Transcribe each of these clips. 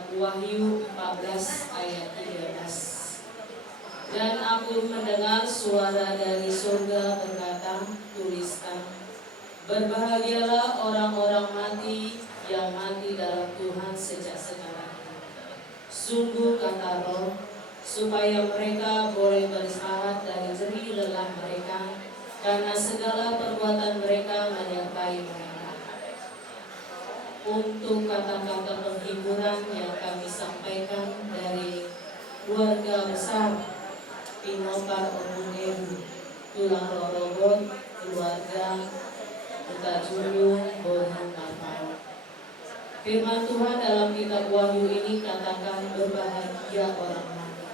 kitab Wahyu 14 ayat 13. Dan aku mendengar suara dari surga berkata, tuliskan, berbahagialah orang-orang mati yang mati dalam Tuhan sejak sekarang. Sungguh kata Roh, supaya mereka boleh beristirahat dari jerih lelah mereka, karena segala perbuatan mereka menyertai mereka. Untuk kata-kata penghiburan yang kami sampaikan dari keluarga besar Pinopar Obunehu, Tulang Rorogot, keluarga Uta Juyung, Bohong Kapal. Firman Tuhan dalam kitab Wahyu ini katakan berbahagia orang mati.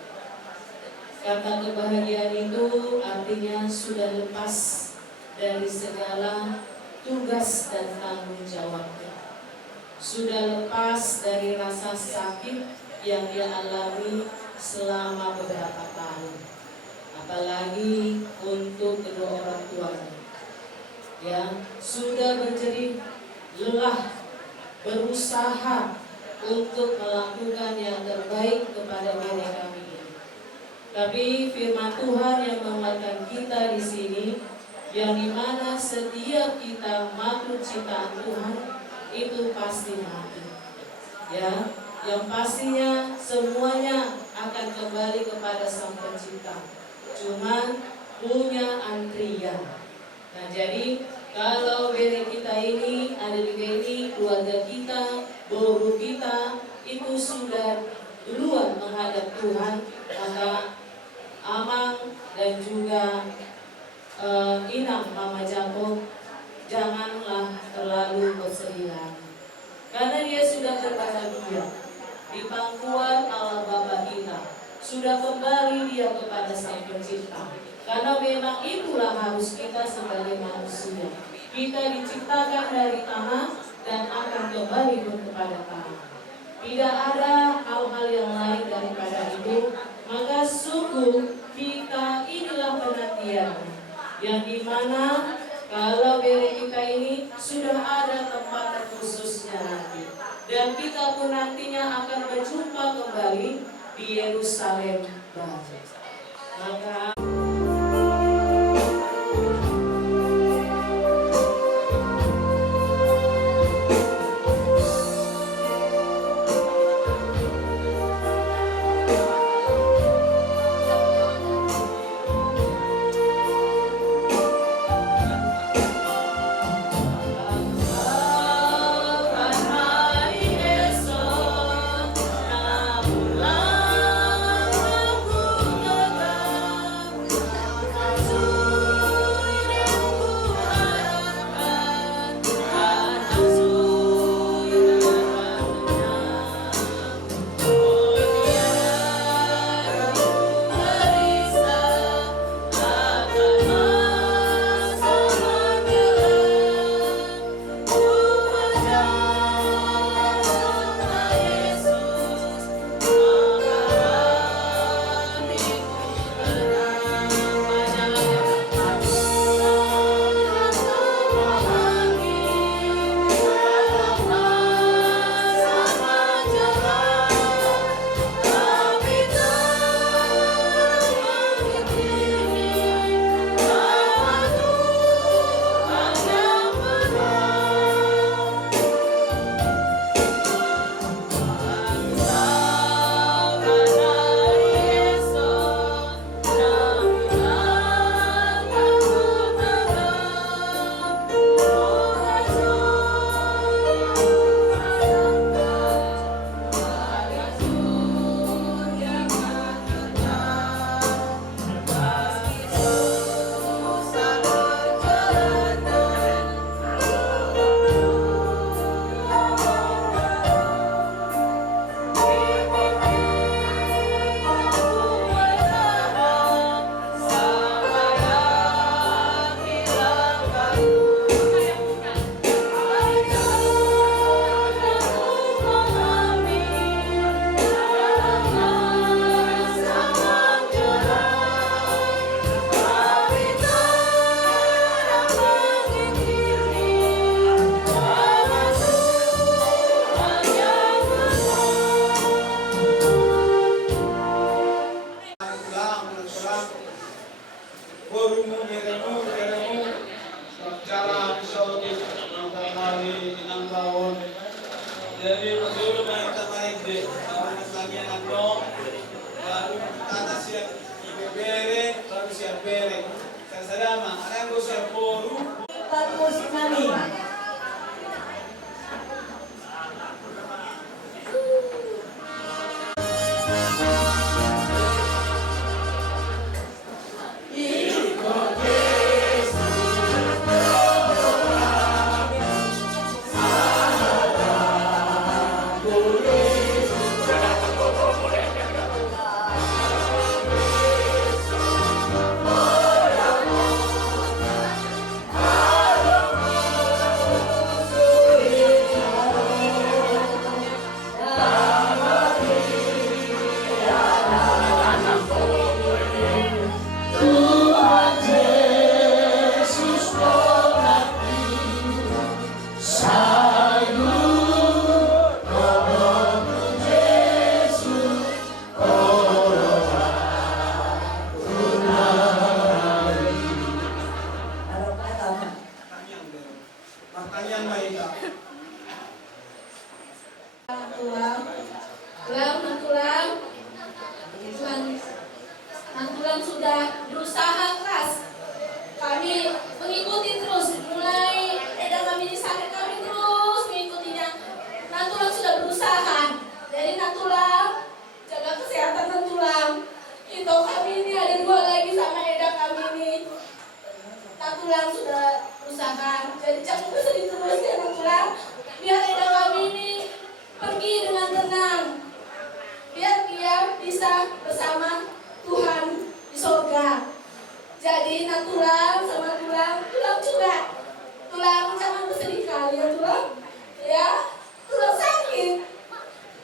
Kata kebahagiaan itu artinya sudah lepas dari segala tugas dan tanggung jawabnya. Sudah lepas dari rasa sakit yang dia alami selama beberapa tahun. Apalagi untuk kedua orang tuanya. Ya, sudah berjerih lelah berusaha untuk melakukan yang terbaik kepada diri kami ini. Tapi firman Tuhan yang menguatkan kita di sini, yang dimana setiap kita makhluk ciptaan Tuhan itu pasti mati. Ya, yang pastinya semuanya akan kembali kepada Sang Pencipta. Cuman punya antrian. Nah, jadi kalau diri kita ini, adik ini, keluarga kita, guru kita itu sudah duluan menghadap Tuhan, maka Amang dan juga Inang Mama Jakob janganlah terlalu bersedih lagi, karena dia sudah berbahagia di pangkuan Allah Bapa kita, sudah kembali dia kepada Sang Pencipta. Karena memang itulah harus kita sebagai manusia. Kita diciptakan dari tanah dan akan kembali kepada tanah. Tidak ada hal-hal yang lain daripada itu. Maka sungguh kita inilah penantian, yang dimana kalau diri kita ini sudah ada tempat khususnya nanti. Dan kita pun nantinya akan berjumpa kembali di Yerusalem baru. Maka Kiramu jalan showbiz matahari 6 tahun. Jadi dulu main main deh, lagi anak dong, baru kata siap bere, baru siap bere. Sedama, ada yang siap boru. Musik nami. Tulang sudah berusaha keras. Kami mengikuti terus, mulai kami di sana kami terus mengikutinya. Tulang sudah berusaha. Jadi tulang jaga kesehatan tulang. Itu kami ini ada 2 lagi sama Eda kami ini. Tulang sudah berusaha. Jadi jangan bersedih terus ya tulang. Biar Eda kami ini pergi dengan tenang. Biar dia bisa bersama Tuhan di surga. Jadi tulang sama tulang juga. Tulang jangan bersedih kali ya tulang. Ya, tulang sakit.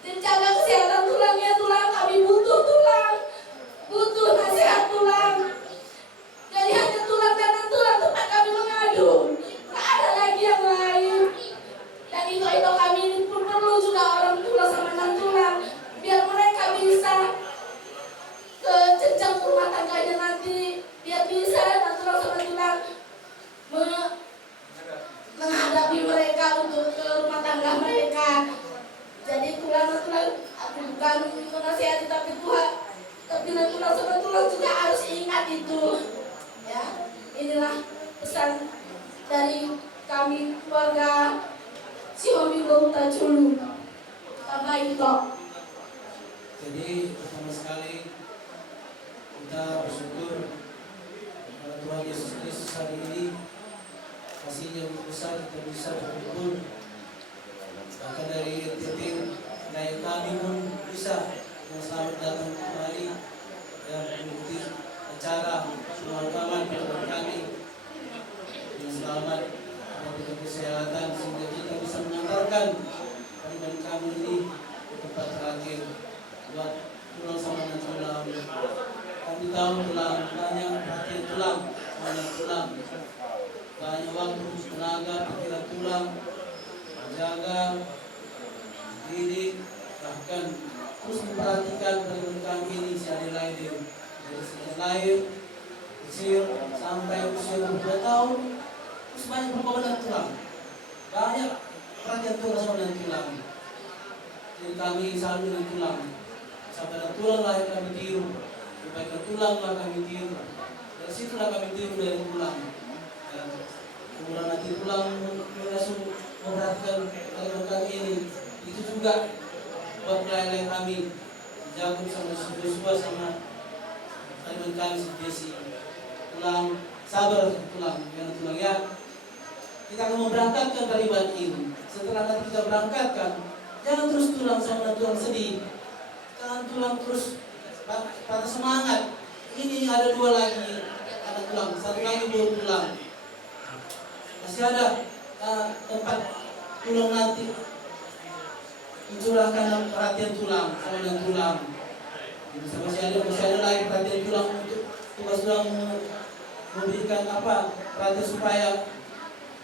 Dan jaga kesehatan tulangnya tulang. Kami butuh tulang. Butuh nasihat tulang. Jadi hanya tulang dan tulang tempat kami mengadu. Tak ada lagi yang lain. Dan itu kami ini pun perlu juga orang tua sama tulang. Biar mereka bisa ke jenjang rumah tangganya nanti, biar bisa tulang sama tulang menghadapi mereka untuk ke rumah tangga mereka. Jadi tulang aku bukan menasihati tapi Tuhan, tapi tulang sama tulang juga harus ingat itu. Ya, inilah pesan dari kami keluarga Sihombing Tajulu. Tambah itu. Jadi pertama sekali kita bersyukur kepada Tuhan Yesus Kristus hari ini, kasih-Nya begitu besar kita bisa berkumpul. Bahkan dari NTT naik kami pun bisa yang selamat datang kembali dan mengikuti acara pemakaman kepada kami yang selamat dengan kesehatan sehingga kita bisa mengantarkan kalian kami ini ke tempat terakhir. Buat tulang sama tulang, kami tahu tulang banyak perhatian tulang, banyak tulang, banyak waktu, tenaga, pikiran tulang, menjaga, didik, bahkan terus memperhatikan kalian kami ini sehari lahir, dari sejak lahir, kecil sampai usia 2 tahun, terus banyak perkembangan tulang, banyak perhatian tulang sama tulang. Jadi kami selalu dengan tulang. Sampai tulang lah yang kami tiru, kebaikan tulang lah kami tiru. Dari situlah kami tiru dari tulang. Dan kemudian nanti tulang langsung memperhatikan kalian kami ini. Itu juga buat pelayan kami. Jago sama si Joshua sama kalian kami si Jesse. Tulang sabar tulang, jangan tulang ya. Kita akan memberangkatkan taliban ini. Setelah nanti kita berangkatkan, jangan terus tulang sama tulang sedih. Jangan tulang terus patah semangat. Ini ada 2 lagi anak tulang, 1 lagi baru tulang. Masih ada tempat tulang nanti mencurahkan perhatian tulang sama dengan tulang. Masih ada lagi perhatian tulang untuk tugas tulang memberikan perhatian supaya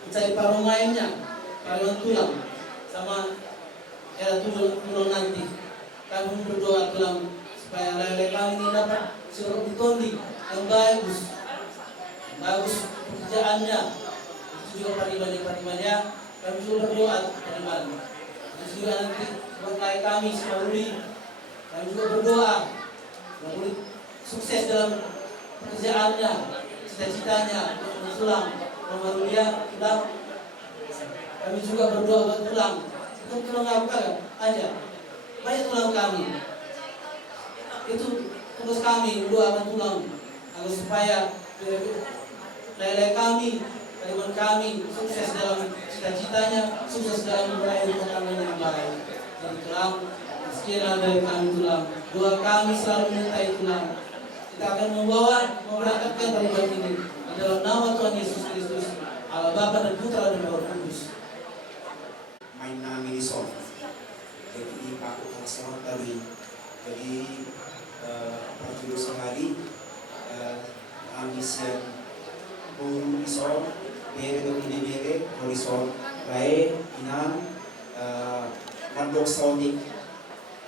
mencari paromainya, paruan tulang sama tulang nanti. Kami berdoa tulang supaya lele kami ini dapat sirup ditondi yang bagus. bagus pekerjaannya, itu juga pariman-parimannya. Kami juga berdoa pariman. Itu juga nanti buat naik kami Simaruli. Kami juga berdoa Maruli sukses dalam pekerjaannya, cita-citanya untuk tulang. Marulia tulang. Kami juga berdoa buat tulang. Bukan tulang apa aja, banyak tulang kami. Itu tugas kami berdoa tulang agar supaya lelai kami, teman kami sukses dalam cita-citanya, sukses dalam meraih rumah tangganya yang baik. Jadi tulang, sekian dari kami tulang. Doa kami selalu menyertai tulang. Kita akan memberangkatkan pariman ini di dalam nama Tuhan Yesus Kristus, Allah Bapa dan Putra dan Roh Kudus. Main nami di sofa. Jadi aku akan selamat tadi. Jadi perjuru sehari ambisian pun iso bere do ide bere horizon lae inam mandok sonik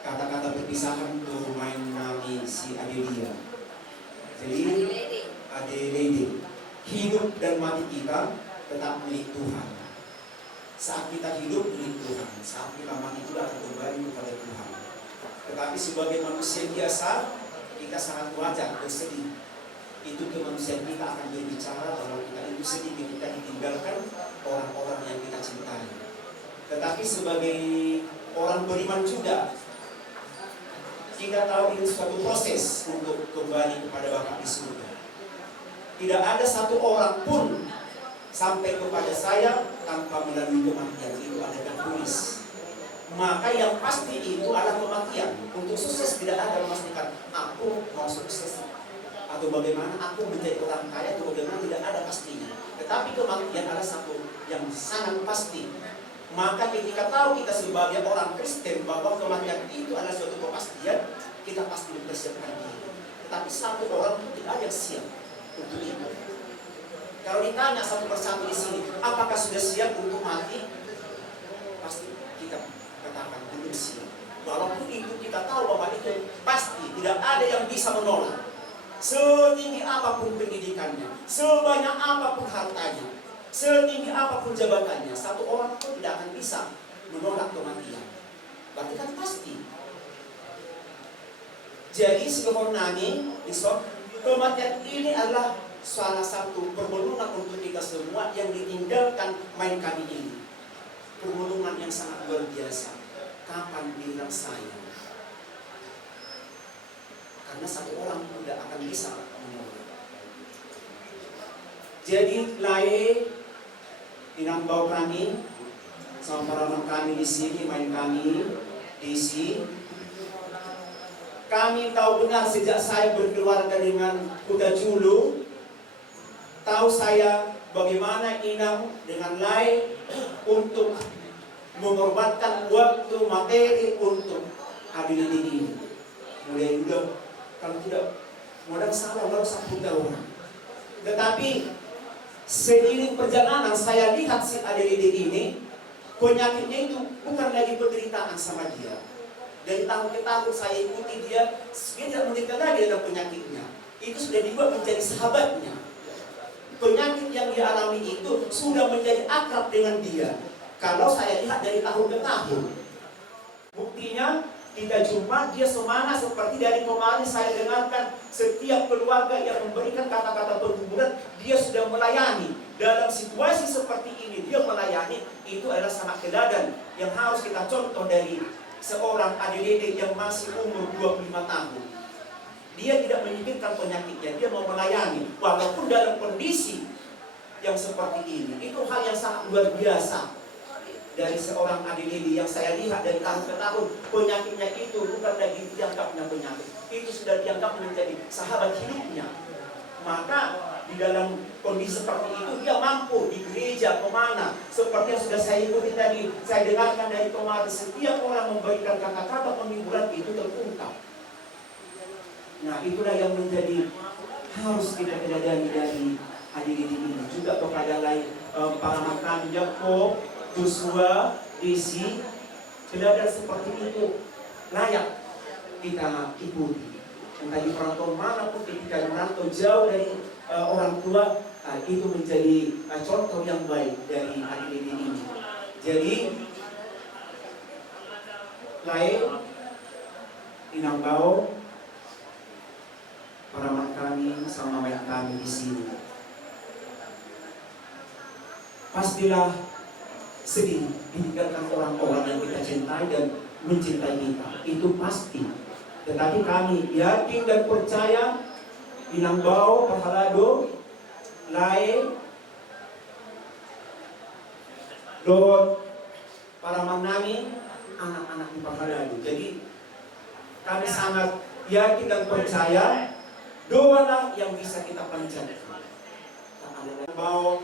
kata-kata perpisahan tuh main nami si Adelia. Jadi Adelaide, hidup dan mati kita tetap milik Tuhan. Saat kita hidup milik Tuhan, saat kita mati juga akan kembali kepada Tuhan. Tetapi sebagai manusia biasa, kita sangat wajar bersedih. Itu kemanusiaan kita akan berbicara bahwa kita itu sedih ketika ditinggalkan orang-orang yang kita cintai. Tetapi sebagai orang beriman juga, kita tahu ini suatu proses untuk kembali kepada Bapa di surga. Tidak ada satu orang pun sampai kepada saya tanpa melalui kematian. Itu ada tertulis. Maka yang pasti itu adalah kematian. Untuk sukses tidak ada memastikan aku mau sukses atau bagaimana aku menjadi orang kaya atau bagaimana, tidak ada pastinya. Tetapi kematian adalah satu yang sangat pasti. Maka ketika tahu kita sebagai orang Kristen bahwa kematian itu adalah suatu kepastian, kita pasti mempersiapkan diri. Tetapi satu orang tidak ada yang siap untuk itu. Kalau ditanya satu persatu di sini, apakah sudah siap untuk mati? Pasti kita katakan belum siap. Walaupun itu kita tahu bahwa itu pasti tidak ada yang bisa menolak. Setinggi apapun pendidikannya, sebanyak apapun hartanya, setinggi apapun jabatannya, satu orang pun tidak akan bisa menolak kematian. Berarti kan pasti. Jadi sebenarnya kematian ini adalah salah satu permenungan untuk kita semua yang ditinggalkan main kami ini. Permenungan yang sangat luar biasa. Kapan bilang saya? Karena satu orang tidak akan bisa menolak. Jadi lae inambau kami sama para kami di sini, main kami di sini. Kami tahu benar sejak saya berkeluarga dengan Kuda Julu, tahu saya bagaimana Inang dengan lain untuk mengorbankan waktu materi untuk Adelia ini. Mulai udah kalau tidak modal salah baru 10 tahun. Tetapi seiring perjalanan saya lihat si Adelia ini penyakitnya itu bukan lagi penderitaan sama dia. Dari tahun ke tahun saya ikuti dia tidak menderita lagi dengan penyakitnya. Itu sudah dibuat menjadi sahabatnya. Penyakit yang dia alami itu sudah menjadi akrab dengan dia. Kalau saya lihat dari tahun ke tahun, buktinya kita jumpa dia semangat seperti dari kemarin saya dengarkan setiap keluarga yang memberikan kata-kata penghiburan, dia sudah melayani. Dalam situasi seperti ini dia melayani, itu adalah sangat teladan yang harus kita contoh dari seorang Adelaide yang masih umur 25 tahun. Dia tidak menyingkirkan penyakitnya, dia mau melayani walaupun dalam kondisi yang seperti ini. Itu hal yang sangat luar biasa dari seorang Adelaide yang saya lihat dari tahun ke tahun. Penyakitnya itu bukan lagi dianggapnya penyakit, itu sudah dianggap menjadi sahabat hidupnya. Maka di dalam kondisi seperti itu dia mampu di gereja kemana, seperti yang sudah saya ikuti tadi, saya dengarkan dari kemarin, setiap orang memberikan kata-kata penghiburan itu terungkap. Nah itulah yang menjadi harus kita teladani dari Adelia ini. Juga kepada lain para makan Yakob, Joshua, Desi, teladan seperti itu layak kita ikuti. Entah di perantauan manapun ketika merantau jauh dari orang tua, itu menjadi contoh yang baik dari adik-adik ini. Jadi lain inambau para kami sama yang kami di sini. Pastilah sedih ditinggalkan orang-orang yang kita cintai dan mencintai kita, itu pasti. Tetapi kami yakin dan percaya inambau pahalado lain Lord para manangin anak-anak di pahalado. Jadi kami sangat yakin dan percaya doalah yang bisa kita panjatkan. Mau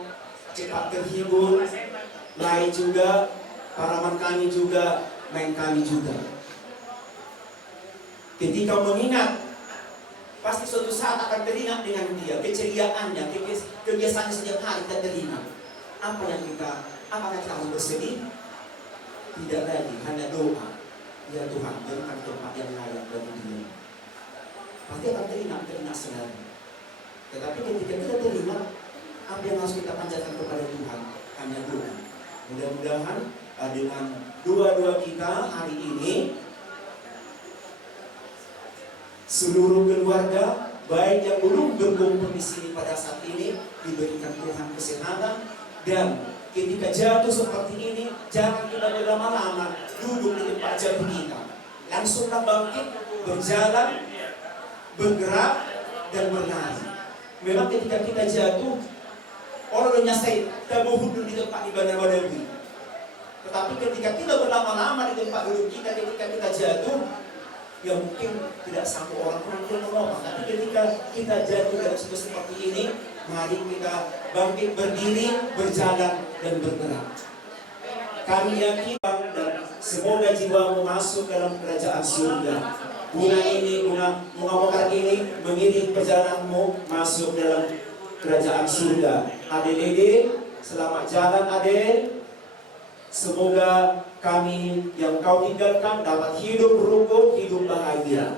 cepat terhibur, lain juga, paraman kami juga, main kami juga. Ketika mengingat, pasti suatu saat akan teringat dengan dia, keceriaannya, kebiasaannya setiap hari kita teringat. Apakah kita harus bersedih? Tidak lagi, hanya doa. Ya Tuhan, berikan tempat yang layak bagi dia. Pasti akan teringat selalu. Tetapi ketika kita teringat, apa yang harus kita panjatkan kepada Tuhan? Hanya doa. Mudah-mudahan dengan doa-doa kita hari ini, seluruh keluarga, baik yang belum berkumpul di sini pada saat ini, diberikan Tuhan kesehatan. Dan ketika jatuh seperti ini, jangan kita berlama-lama duduk di tempat jatuh kita. Langsunglah bangkit, berjalan, bergerak, dan berlari. Memang ketika kita jatuh, orang nyasai, kita berhudul di tempat ibadah badawi. Tetapi ketika kita berlama-lama di tempat duduk kita, ketika kita jatuh, ya mungkin tidak satu orang pun yang menolong. Tapi ketika kita jatuh dalam situasi seperti ini, mari kita bangkit berdiri, berjalan, dan bergerak. Kami yakin dan semoga jiwamu masuk dalam kerajaan surga. Bunga mekar ini mengiring perjalananmu masuk dalam kerajaan surga. Adik-adik, selamat jalan adik. Semoga kami yang kau tinggalkan dapat hidup rukun, hidup bahagia.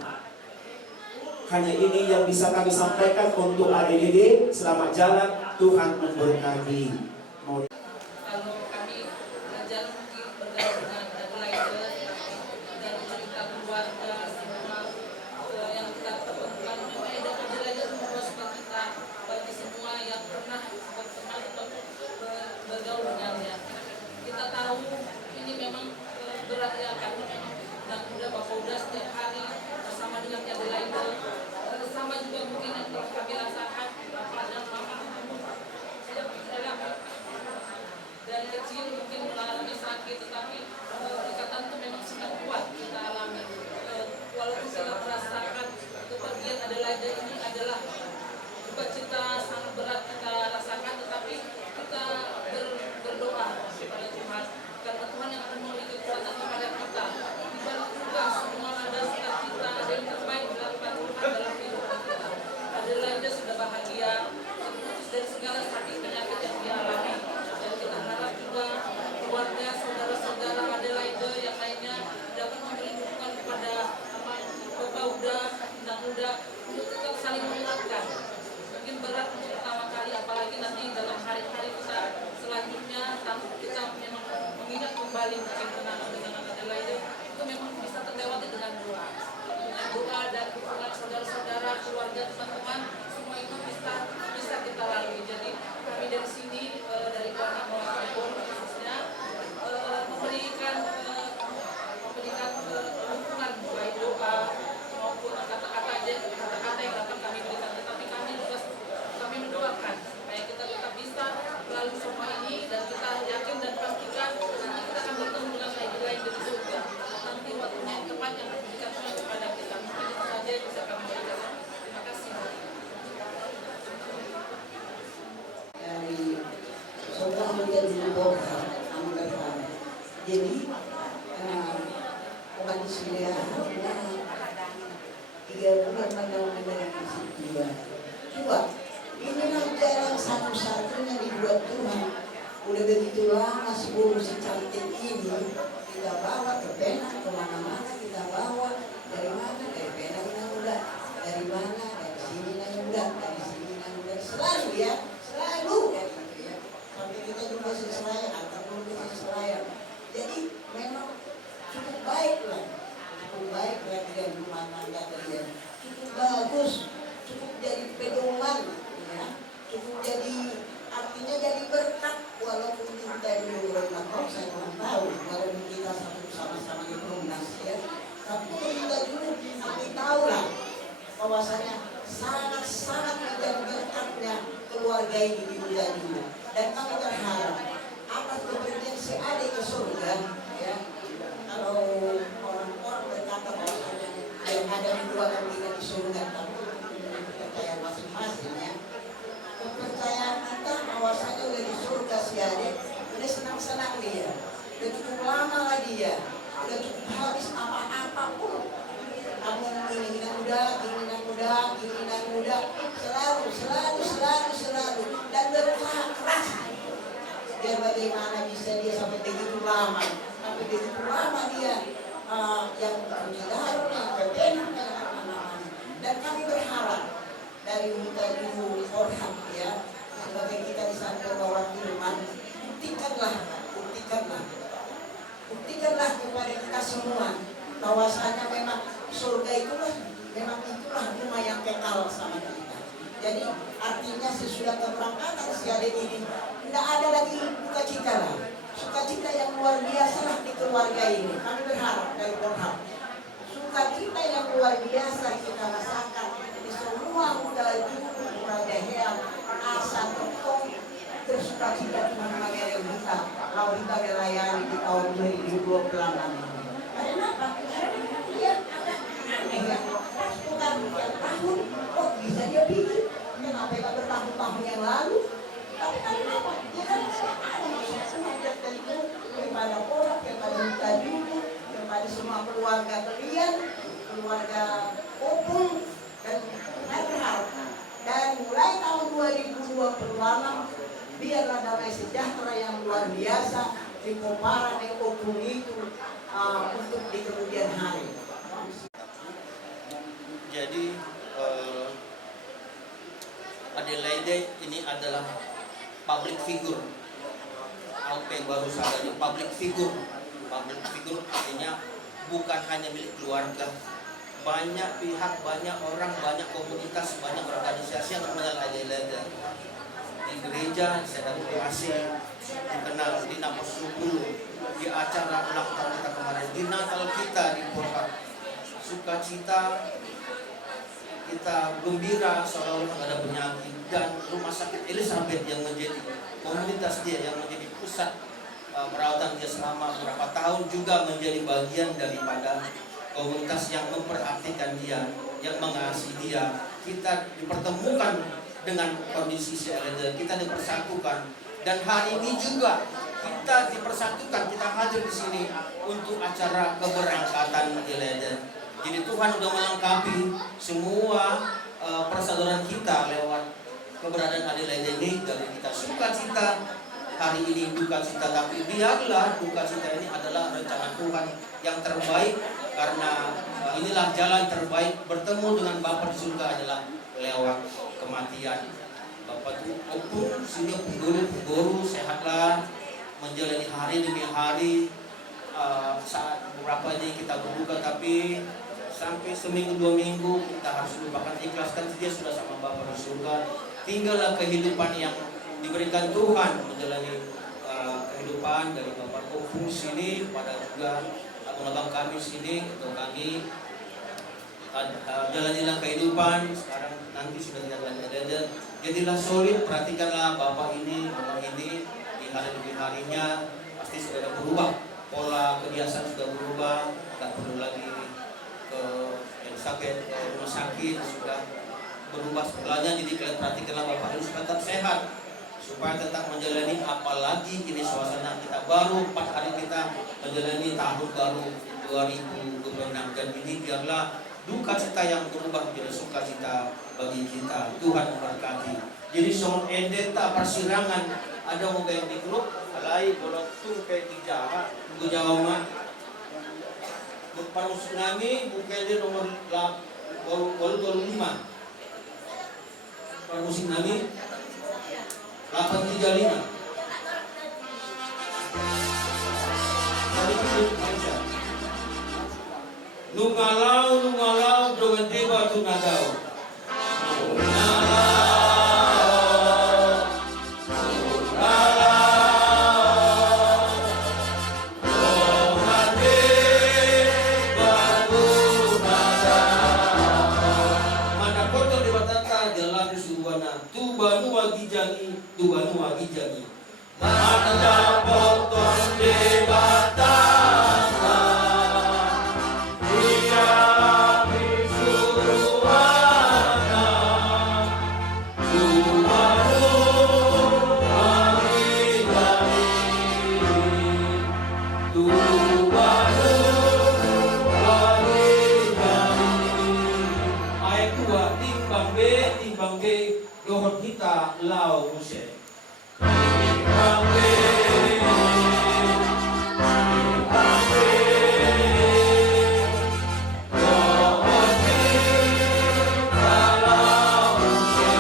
Hanya ini yang bisa kami sampaikan untuk adik-adik. Selamat jalan, Tuhan memberkati. Kalau kami belajar bergaul dengan Adelaide dan cerita keluarga semua yang kita temukan, Adelaide membawa sukacita bagi semua yang pernah bergaul dengannya. Kita tahu ini memang berat ya, karena memang dan udah Bapak udah setiap hari bersama dengan Adelaide, sama juga mungkin yang telah kami rasakan Bapak dan Mama. Dari kecil mungkin mengalami sakit, tetapi ikatan itu memang sangat kuat kita alami. Walaupun kita merasakan kepergian Adelaide ini adalah cita sangat berat kita rasakan, tetapi kita berdoa kepada Tuhan, karena Tuhan yang akan memberi kekuatan kepada kita. Di balik juga semua ada cita-cita, ada yang terbaik dilakukan Tuhan dalam hidup kita. Adelaide sudah bahagia, terputus dari segala sakit penyakit yang dialami. Dan kita harap juga keluarga, saudara-saudara Adelaide yang lainnya dapat memberi dukungan kepada Bapak Uda, Undang Uda, untuk tetap saling menguatkan. Mungkin berat untuk pertama kali, apalagi nanti dalam hari-hari kita selanjutnya, kita memang mengingat kembali mungkin kenangan dengan Adelaide, itu memang bisa terlewati dengan doa. Dengan doa dan dukungan saudara-saudara, keluarga, teman-teman, semua itu bisa kita lalui. Jadi kami dari sini, dari keluarga Mawar khususnya, memberikan dukungan baik doa maupun kata-kata yang dapat kami berikan. Tetapi kami mendoakan supaya kita tetap bisa melalui semua ini, dan kita yakin dan pastikan nanti kita akan bertemu dengan lain di surga. Nanti waktunya yang tepat yang diberikan Tuhan kepada kita. Mungkin itu saja yang bisa kami berikan. Terima kasih. Dari seorang menjadi bongkar anggaran. Jadi orang Syria 3 bulan mengalami dari situ. Coba, inilah jalan satu-satunya dibuat Tuhan. Udah begitu lama sebelum si cantik ini kita bawa ke Penang, kemana-mana kita bawa. Dari mana? Dari Penang udah. Dari mana? Dari sini udah. Dari sini udah. Selalu ya, selalu. ini di dunia dulu. Dan kami berharap apa kepentingan si adik ke surga, ya. Kalau orang-orang berkata bahwa yang ada di dua kita di surga, tapi kepercayaan masing-masing, ya. Kepercayaan kita bahwasanya udah di surga si adik, udah senang-senang dia, udah cukup lama lah dia, udah cukup habis apa-apapun. Kamu ini muda, selalu dan berusaha keras. Biar bagaimana bisa dia sampai begitu lama dia yang berjalan berpenak dan kami berharap dari kita dulu orang, ya, sebagai kita di samping orang firman, buktikanlah kepada kita semua bahwasanya memang surga itulah rumah yang kekal sama kita. Jadi artinya sesudah keberangkatan si adik ini tidak ada lagi duka cita lah. Sukacita yang luar biasa lah di keluarga ini. Kami berharap dari Tuhan. Sukacita yang luar biasa kita rasakan di semua muda juru Raja asa tokong bersukacita Tuhan mengirim kita lalu kita melayani di tahun 2028 ini. Karena apa? Dia agak aneh, ya. Bukan tahun kok bisa dia bikin. Kenapa tidak bertahun-tahun yang lalu? Tapi kenapa? Ya kan ada maksudnya kepada orang, kepada kita dulu, kepada semua keluarga kalian, keluarga Opung, dan saya berharap dan mulai tahun 2026 biarlah damai sejahtera yang luar biasa di Kopara dan Opung itu untuk di kemudian hari. Jadi Adelaide ini adalah public figure. Apa yang baru saja public figure artinya bukan hanya milik keluarga. Banyak pihak, banyak orang, banyak komunitas, banyak organisasi yang mengenal Adelaide. Di gereja saya masih dikenal di nama Subulu, di acara ulang tahun kita kemarin, di Natal kita di Kota sukacita, kita gembira seolah-olah tidak ada penyakit, dan rumah sakit Elizabeth yang menjadi komunitas dia, yang menjadi pusat perawatan dia selama beberapa tahun, juga menjadi bagian daripada komunitas yang memperhatikan dia, yang mengasihi dia. Kita dipertemukan dengan kondisi Adelaide, kita dipersatukan, dan hari ini juga kita dipersatukan, kita hadir di sini untuk acara keberangkatan Adelaide. Jadi Tuhan sudah melengkapi semua persaudaraan kita lewat keberadaan Adelaide ini. Dari kita sukacita hari ini, duka cita, tapi biarlah duka cita ini adalah rencana Tuhan yang terbaik, karena inilah jalan terbaik bertemu dengan Bapa di surga adalah lewat kematian. Bapak itu Opung sini pengguru sehatlah menjalani hari demi hari. Saat beberapa ini kita berduka, tapi sampai seminggu 2 minggu kita harus lupakan, ikhlaskan, dia sudah sama Bapa di surga. Tinggallah kehidupan yang diberikan Tuhan, menjalani kehidupan dari Bapak Opung sini, pada juga abang-abang kami sini, atau kami jalanilah kehidupan. Sekarang nanti sudah tidak lagi ada. Jadilah solid, perhatikanlah Bapak ini, Bapak ini di hari demi harinya pasti sudah ada berubah, pola kebiasaan sudah berubah, tak perlu lagi ke Elizabeth, ke rumah sakit, sudah berubah sekolahnya. Jadi kalian perhatikanlah Bapak ini supaya tetap sehat, supaya tetap menjalani, apalagi ini suasana kita baru 4 hari kita menjalani tahun baru 2026, dan ini biarlah duka cita yang berubah menjadi sukacita bagi kita. Tuhan memberkati. Jadi soal endeta persirangan ada mau yang di grup alai bolok tu kayak dijaha Jawa Parusuk nami bukan dia nomor 5. Parusuk nami 835. Nungalau dengan tiba tu nadau. Mana kota di batata jalan suwana tu banu bagi jangi mata potong di batangnya, dia disuruh anak, Tuhan hari-hari, Tuhan hari-hari. Ayat 2, timbang B, dohon kita lau Mose. Timbang B, dohon kita lau Mose.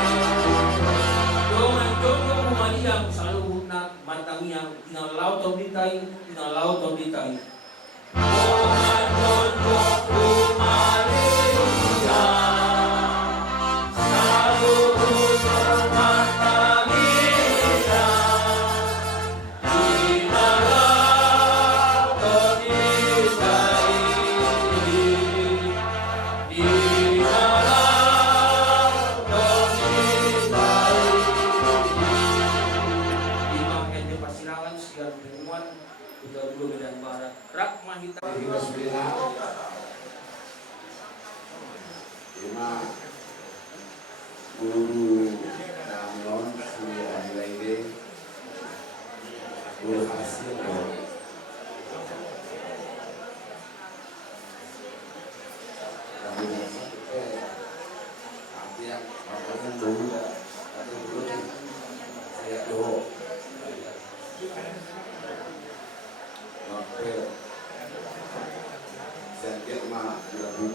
Dohon jono kumaliang selalu nak mantangiang tinggal lau tombitai, tinggal lau tombitai. Dohon jono kumaliang guru namun sudah lagi guru hasil kami yang makanya dulu atau dulu saya doa waktu saya kira gabung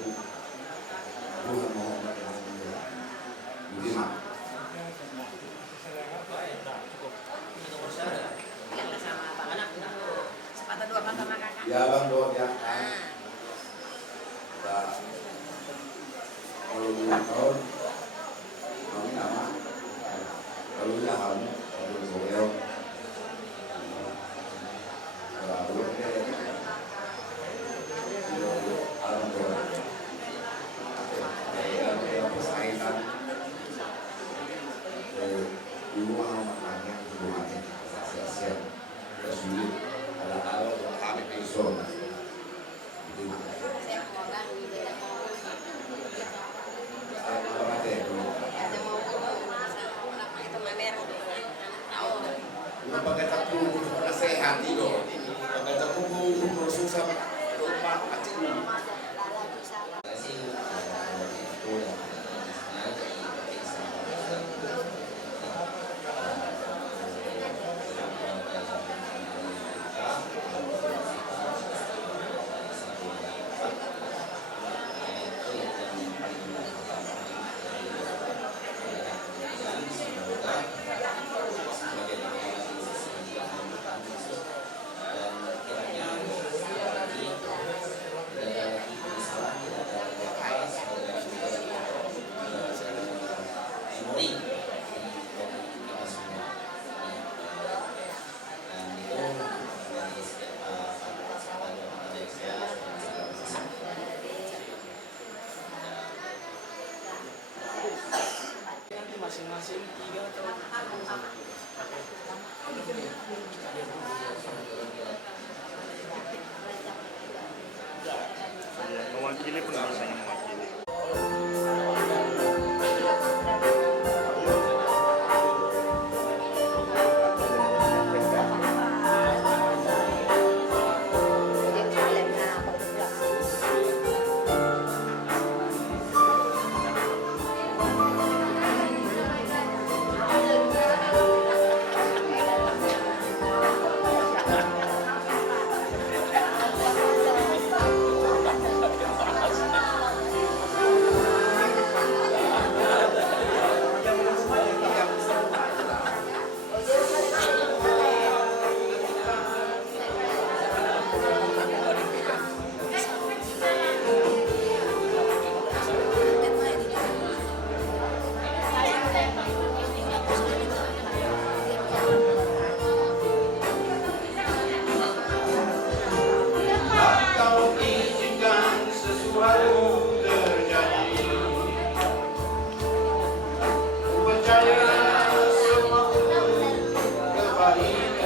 Tuhan Muhammad Bima. Ya bang doa ya. Kalau 2 tahun, kami nama. Kalau dia kamu, kalau beliau, kalau dia, alam doa. Dia persaingan. Dulu mau makanya hubungannya siap-siap sulit ada hal kami iso itu pakai tapu sehat itu pakai tapu susah rumah kecil. Masing-masing 3 atau mewakili pun rasanya mewakili. percaya semua kebaikan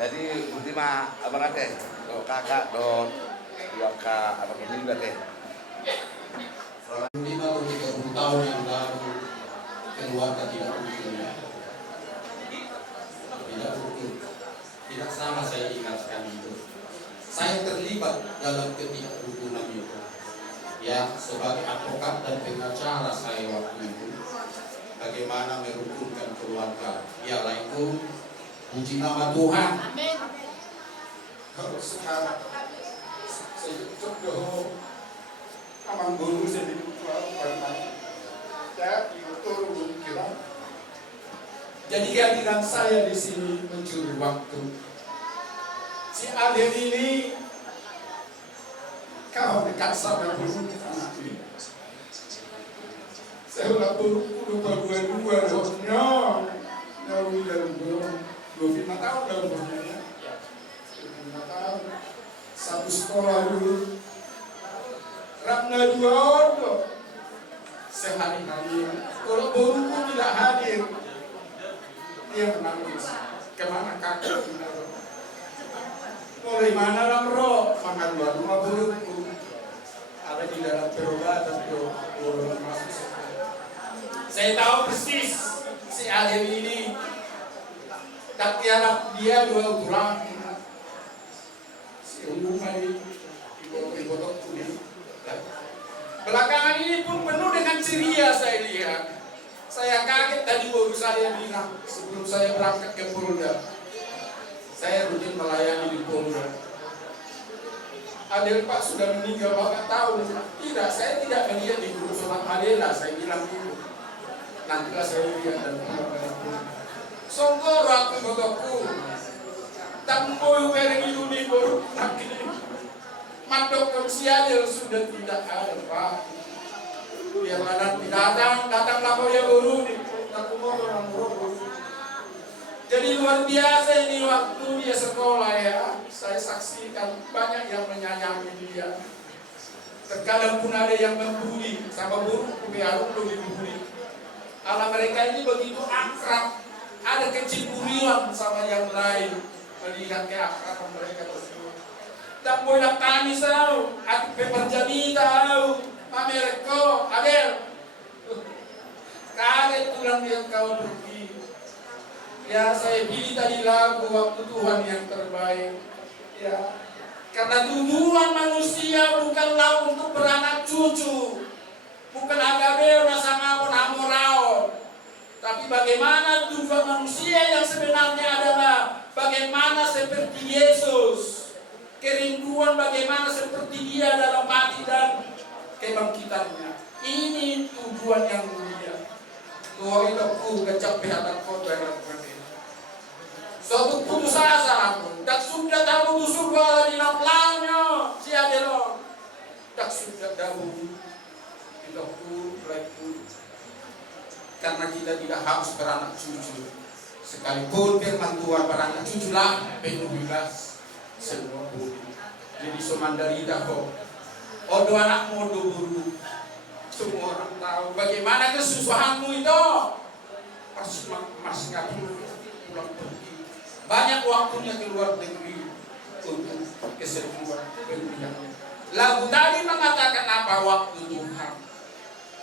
Jadi budi mah abang teh, do kakak do dua kak abang juga teh. 5 atau 30 tahun yang lalu keluarga tidak rukun, tidak rukun, tidak sama saya ingatkan itu. Saya terlibat dalam ketidakrukunan itu. Ya, sebagai advokat dan pengacara saya waktu itu, bagaimana merukunkan keluarga. Ya, laiku, puji nama Tuhan. Amin. Kalau sekarang saya jodoh amang guru saya pernah ya betul kira. Jadi kehadiran saya di sini mencuri waktu. Si Aden ini kalau dekat sama burung anak ini. Saya udah burung dua-dua rohnya. Jauh dari burung 25 tahun dari burungnya. 25 tahun. Satu sekolah dulu. Ramna 2 orang. Sehari-hari. Kalau burungku tidak hadir, dia menangis. Kemana kakak tidak? Mulai mana Ramro? Makan dua rumah burungku. Ada di dalam perobatan burung masuk. Saya tahu persis si Adem ini. Tapi anak dia 2 orang. Si umumnya di botok kuning. Belakangan ini pun penuh dengan ceria saya lihat. Saya kaget tadi baru saya bilang sebelum saya berangkat ke Polda. Saya rutin melayani di Polda. Adel Pak sudah meninggal Bapak tahu. Tidak, saya tidak melihat di grup sholat Adela. Saya bilang dulu. Nantilah saya lihat dan pulang. Songkor aku bapakku. Tampoi wereng yuni baru nanti. Mandok Adel sudah tidak ada Pak. Dia mana datanglah kau ya guru. Aku mau orang guru. Jadi luar biasa ini waktu dia sekolah ya. Saya saksikan banyak yang menyayangi dia. Terkadang pun ada yang membuli sama burung kubiarung lebih membuli. Ala mereka ini begitu akrab. Ada kecemburian sama yang lain. Melihat keakraban mereka tersebut. Tak boleh tani tahu, aku peperjani tahu, Amerika, Adel. Kaget tulang yang kau pergi. Ya saya pilih tadi lagu waktu Tuhan yang terbaik. Ya, karena tujuan manusia bukanlah untuk beranak cucu, bukan agabeo nasangapon amorao. Tapi bagaimana tujuan manusia yang sebenarnya adalah bagaimana seperti Yesus. Kerinduan bagaimana seperti dia dalam mati dan kebangkitannya. Ini tujuan yang mulia. Tuhan itu kecap pihak kota yang berbeda. Suatu putus asa, tak sudah tahu surga di nampaknya si Adelon. Tak sudah dahulu kita pun karena kita tidak harus beranak cucu. Sekalipun firman Tuhan beranak cuculah penuh bebas. Semua buru. Jadi semandarida kok. Odo anak modo buru. Semua orang tahu bagaimana kesusahanmu itu. Pas mas nggak pulang pergi. Banyak waktunya keluar negeri untuk keseruan pendidikan. Lagu tadi mengatakan apa waktu Tuhan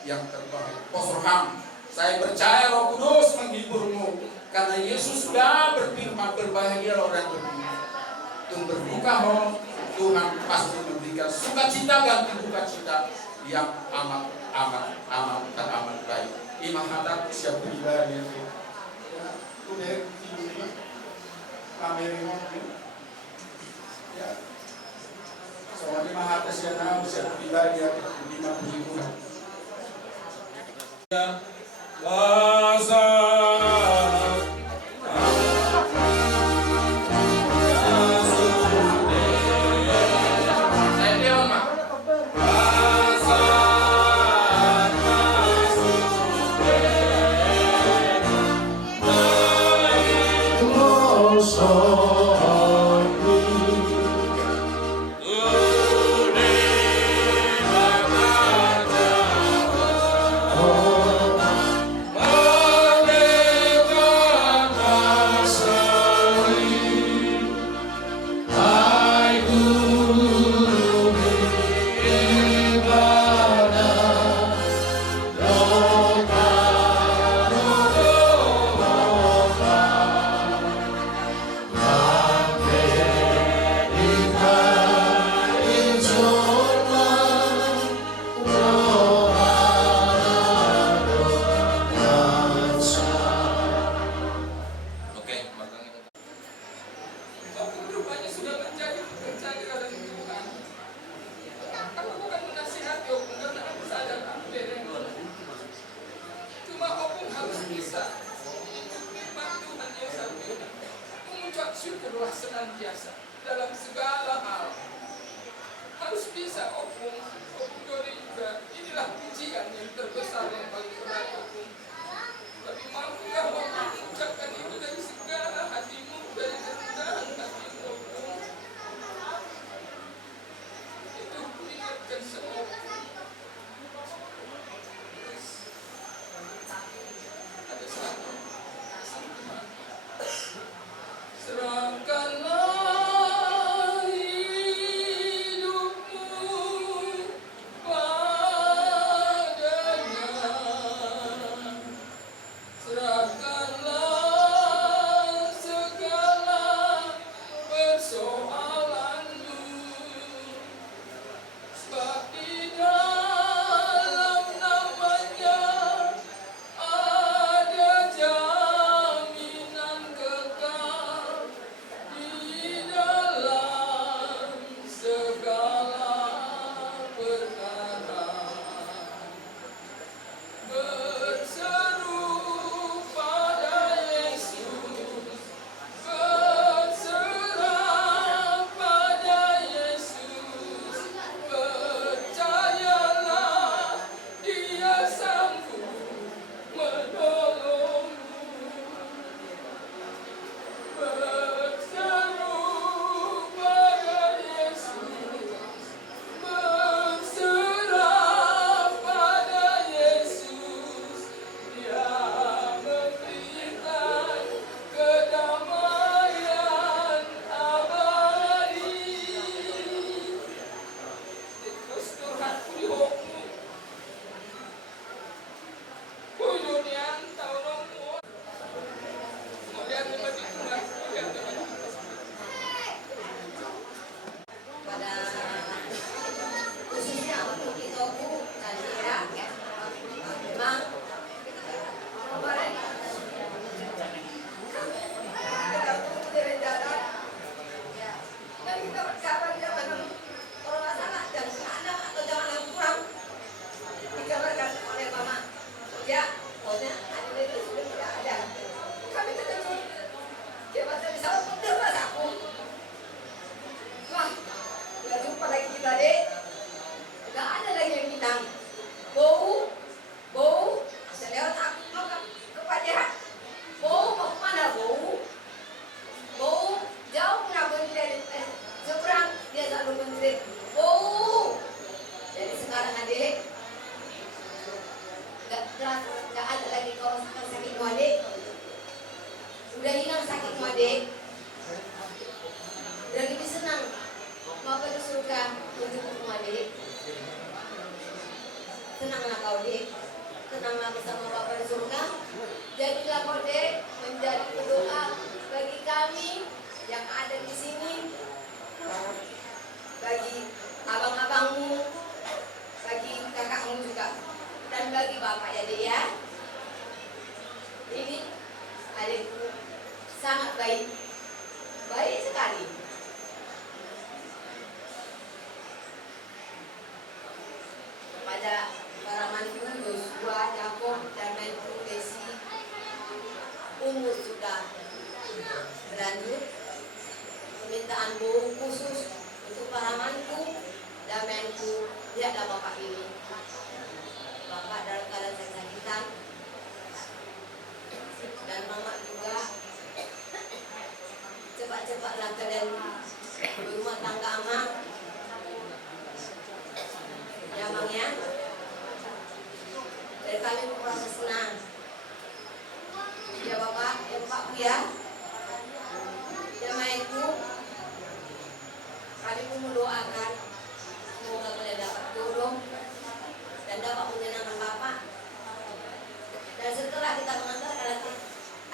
yang terbaik. Posroham. Saya percaya Roh Kudus menghiburmu karena Yesus sudah berfirman berbahagia orang beriman. Berduka Tuhan pasti memberikan sukacita ganti duka cita yang amat baik. Imam hadap siap pribadi. Udah ini Amerika ya. Soalnya imam hadap siap pribadi ya 50 Tuhan. Ya. Oh Cuma opung harus bisa memang Tuhan Yesus mengucap syukurlah senantiasa dalam segala hal. Harus bisa opung Dori juga. Inilah pujian yang terbesar yang paling berat opung. Tapi mampukah opung mengucapkan itu dari segala hatimu, dari kerendahan hatimu opung. Itu ingatkan semua. Ada satu. Serahkanlah hidupmu padanya. Serahkanlah segala persoalanmu. Sebab di dalam namanya ada jaminan kekal di dalam segala perkara. Berseru pada Yesus, berserah pada Yesus, percayalah Dia sanggup menolongmu. Berseru pada Yesus, berserah pada Yesus, Dia memberikan kedamaian abadi. Terus Tuhan pulihmu, pulihnya tolongmu. Kemudian di Tuhan, kemudian pada khususnya untuk Itoku dan Irak ya, memang kemarin kita tunggu di rencana ya, dan kita berkabar jangan kalau nggak salah dan anak atau jangan yang kurang dikabarkan oleh mama ya, pokoknya ada itu sudah tidak ada. Kami ketemu jabatan di sana betul aku. Wah, nggak jumpa lagi kita deh. Nggak ada lagi yang hitam. Bau, selewat aku mau ke Pajahat. Bau mau kemana bau? Bau jauh kenapa dari seberang dia selalu menjerit. Bau. Jadi sekarang adik nggak ada lagi kalau sakitmu adik. Udah hilang sakitmu adik. Udah lebih senang. Bapak di surga menjemputmu adik. Tenanglah kau dek. Tenanglah bersama Bapak di surga. Jadilah kau dek menjadi pendoa bagi kami yang ada di sini, bagi abang-abangmu, bagi kakakmu juga, dan bagi Bapak ya dek ya. Ini adikku sangat baik, baik sekali. Kepada para mantu Joshua, Jakob, dan mantu Desi, umur sudah berlanjut. Permintaan bu khusus untuk para mantu dan mantu lihatlah bapak ini. Bapak dalam keadaan sakit-sakitan dan mama juga. Cepat-cepatlah kalian berumah tangga aman. Ya bang ya, dari kami merasa senang. Ya bapak, ya bapakku ya, ya mainku. Kami pun mendoakan semoga kalian dapat jodoh dan dapat menyenangkan bapak. Dan setelah kita mengantarkan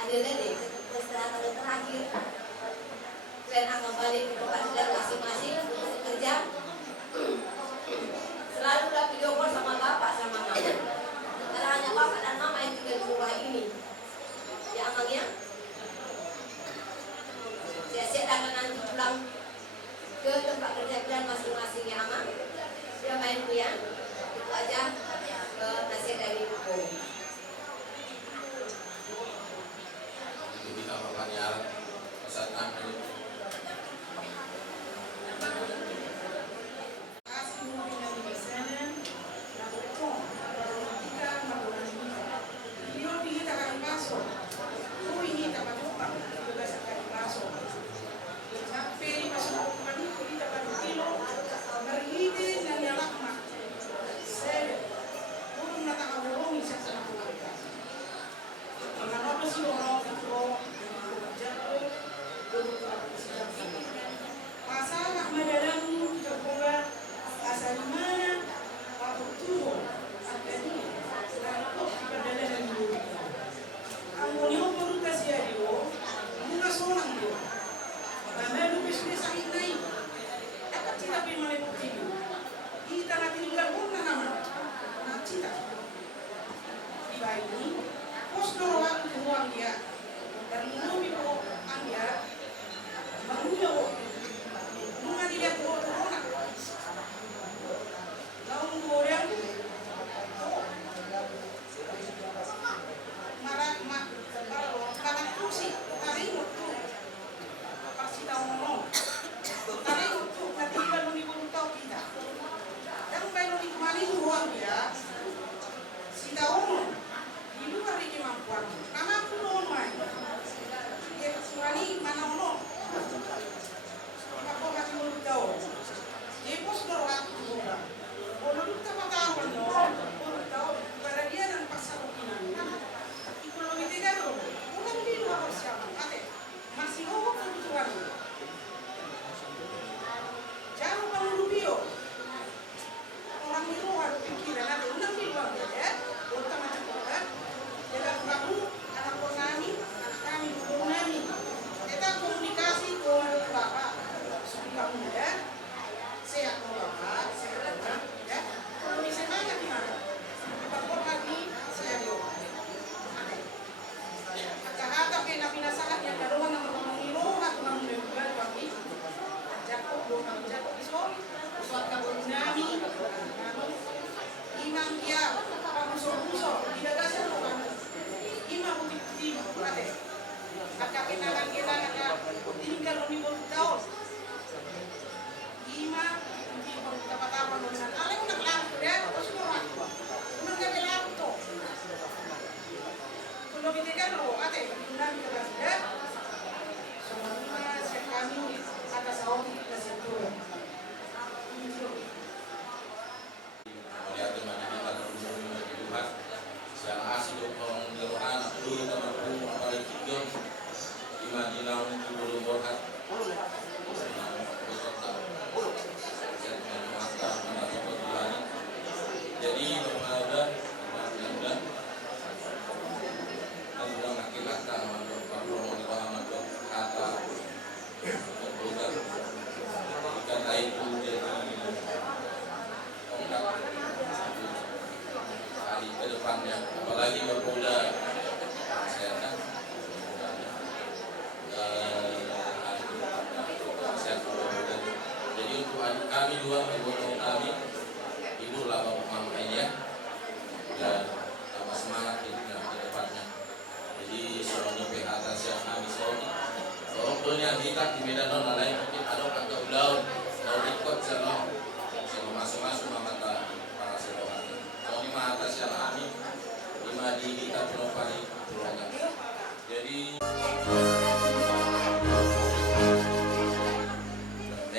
adik-adik ke peristirahatan terakhir, kalian akan balik ke tempat kalian masing-masing untuk bekerja. Selalu udah video call sama bapak sama mama. Karena hanya bapak dan mama yang tinggal di rumah ini. Ya abang ya. Siap-siap akan nanti pulang ke tempat kerja kalian masing-masing ya amang. Ya mainku ya. Itu aja nasihat dari ibu.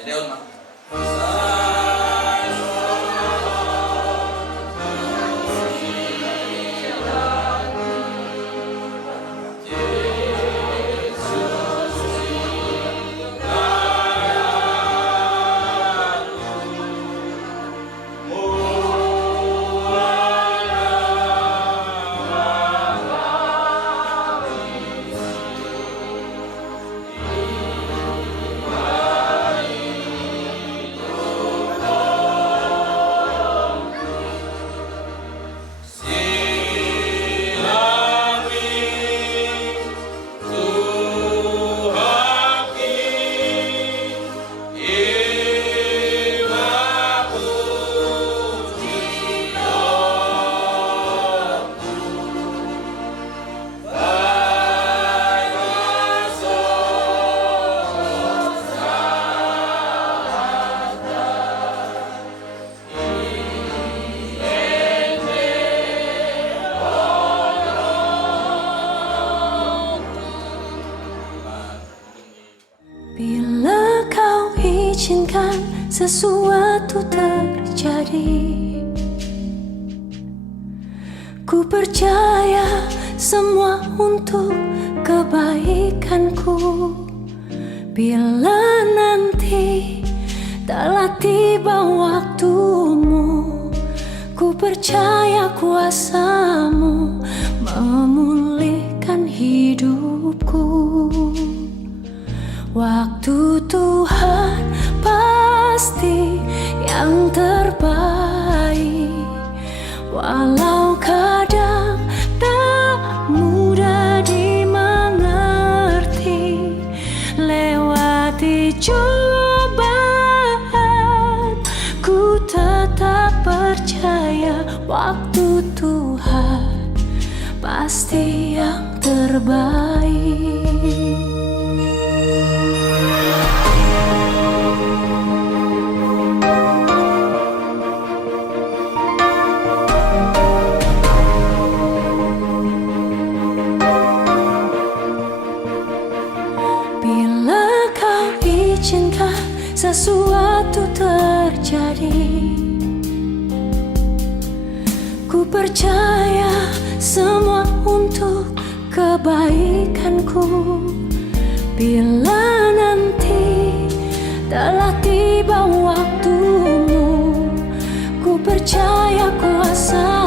Oh izinkan sesuatu terjadi. Ku percaya semua untuk kebaikanku. Bila nanti telah tiba waktumu, ku percaya kuasamu memulihkan hidupku. Waktu Tuhan pasti yang terbaik, walau kadang tak mudah dimengerti. Lewati cobaan, ku tetap percaya waktu Tuhan pasti yang terbaik. Bila kau izinkan sesuatu terjadi, ku percaya semua untuk kebaikanku. Bila nanti telah tiba waktumu, ku percaya kuasa